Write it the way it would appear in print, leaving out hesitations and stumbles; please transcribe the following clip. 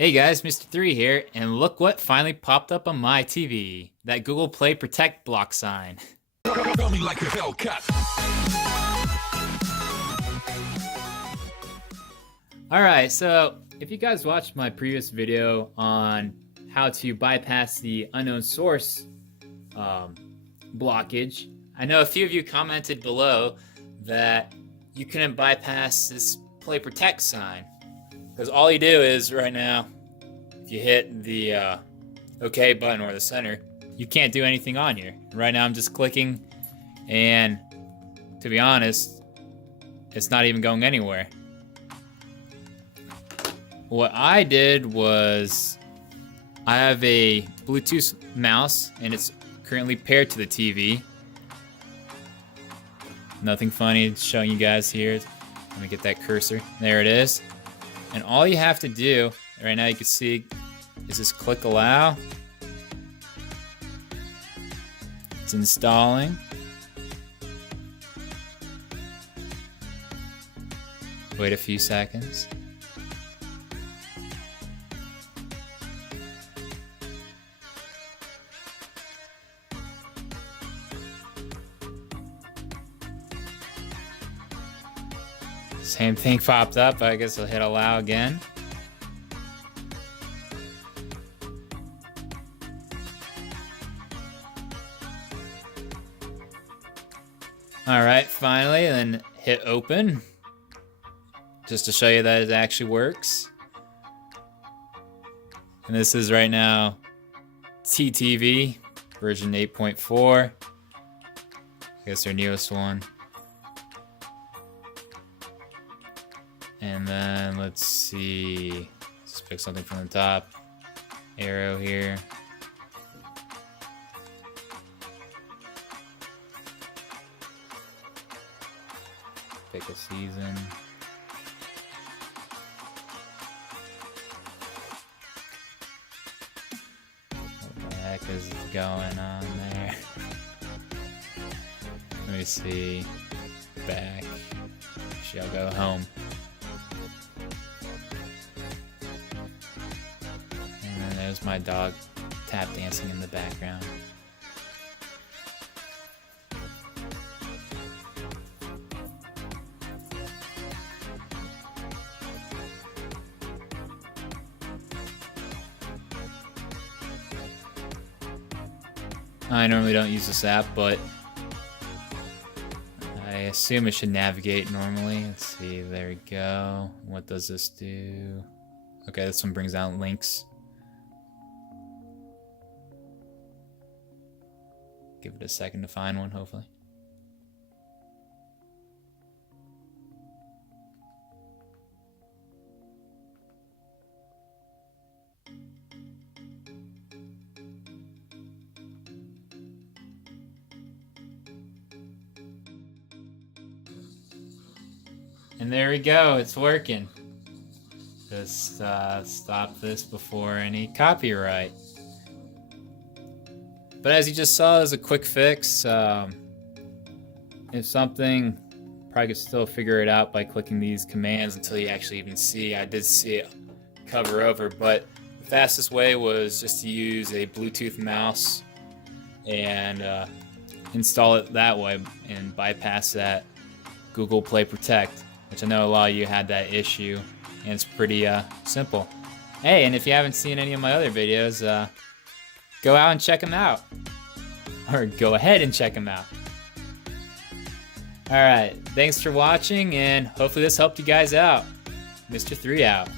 Hey guys, Mr. 3 here, and look what finally popped up on my TV. That Google Play Protect block sign. Tell me like a Hellcat. Alright, so if you guys watched my previous video on how to bypass the unknown source blockage, I know a few of you commented below that you couldn't bypass this Play Protect sign. Because all you do is, right now, if you hit the OK button or the center, you can't do anything on here. Right now I'm just clicking, and to be honest, it's not even going anywhere. What I did was, I have a Bluetooth mouse, and it's currently paired to the TV. Nothing funny showing you guys here. Let me get that cursor. There it is. And all you have to do, right now you can see, is just click allow. It's installing. Wait a few seconds. Same thing popped up. I guess I'll hit allow again. Alright, finally, then hit open. Just to show you that it actually works. And this is right now TTV version 8.4. I guess their newest one. And then let's see, let's pick something from the top. Arrow here. Pick a season. What the heck is going on there? Let me see. Back. Actually, I'll go home. There's my dog tap dancing in the background. I normally don't use this app, but I assume it should navigate normally. Let's see, there we go. What does this do? Okay, this one brings out links. Give it a second to find one, hopefully. And there we go, it's working. Just stop this before any copyright. But as you just saw, there's a quick fix. If something, probably could still figure it out by clicking these commands until you actually even see. I did see it cover over, but the fastest way was just to use a Bluetooth mouse and install it that way and bypass that Google Play Protect, which I know a lot of you had that issue, and it's pretty simple. Hey, and if you haven't seen any of my other videos, go out and check them out. Or go ahead and check them out. Alright, thanks for watching, and hopefully this helped you guys out. Mr. 3 out.